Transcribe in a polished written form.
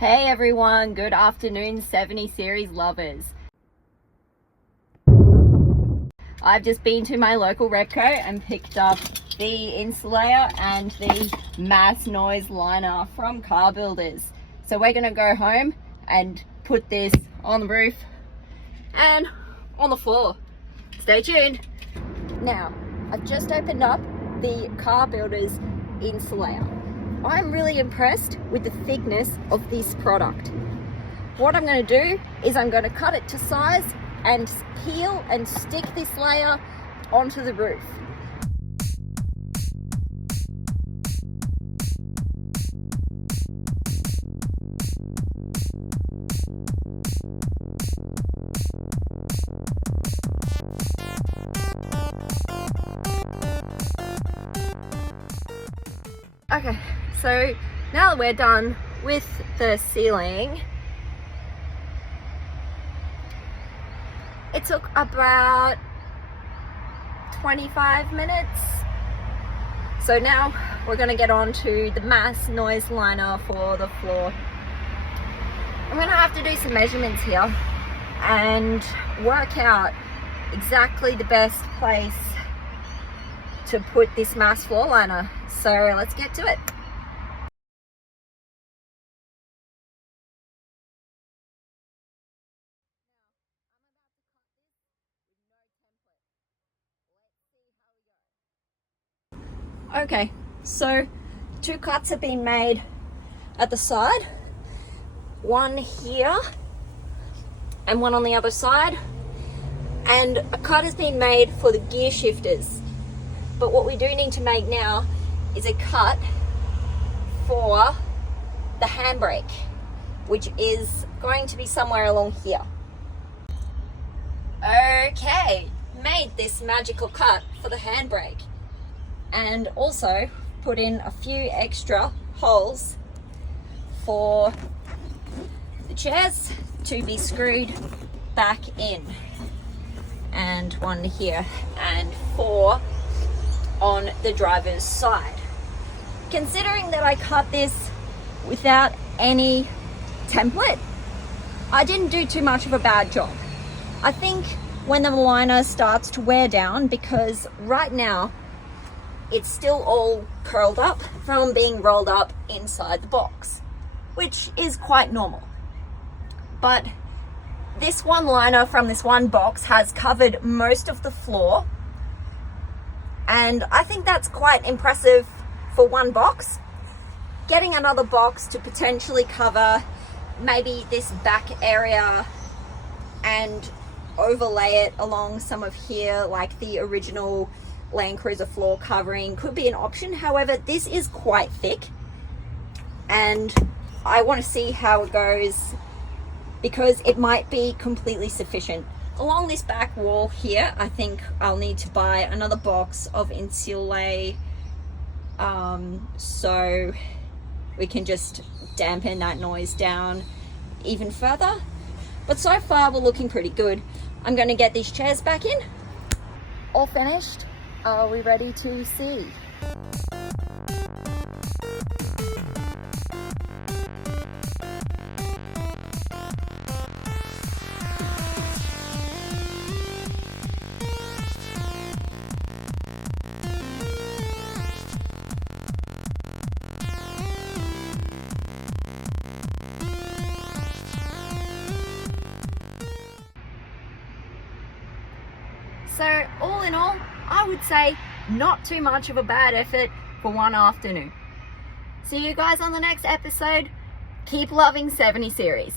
Hey everyone, good afternoon 70 series lovers. I've just been to my local Repco and picked up the Insulayer and the mass noise liner from Car Builders. So we're gonna go home and put this on the roof and on the floor. Stay tuned. Now, I've just opened up the Car Builders Insulayer. I'm really impressed with the thickness of this product. What I'm going to do is I'm going to cut it to size and peel and stick this layer onto the roof. Okay, so now that we're done with the ceiling, it took about 25 minutes. So now we're going to get on to the mass noise liner for the floor. I'm going to have to do some measurements here and work out exactly the best place to put this mass floor liner. So let's get to it. Okay, so 2 cuts have been made at the side, one here and one on the other side, and a cut has been made for the gear shifters. But what we do need to make now is a cut for the handbrake, which is going to be somewhere along here. Okay, made this magical cut for the handbrake, and also put in a few extra holes for the chairs to be screwed back in, and one here and 4 on the driver's side. Considering that I cut this without any template, I didn't do too much of a bad job. I think when the liner starts to wear down, because right now it's still all curled up from being rolled up inside the box, which is quite normal. But this one liner from this one box has covered most of the floor, and I think that's quite impressive for one box. Getting another box to potentially cover maybe this back area and overlay it along some of here, like the original Landcruiser floor covering, could be an option. However, this is quite thick and I want to see how it goes, because it might be completely sufficient. Along this back wall here, I think I'll need to buy another box of Insulay, so we can just dampen that noise down even further. But so far we're looking pretty good. I'm going to get these chairs back in. All finished. Are we ready to see? So all in all, I would say not too much of a bad effort for one afternoon. See you guys on the next episode. Keep loving 70 series.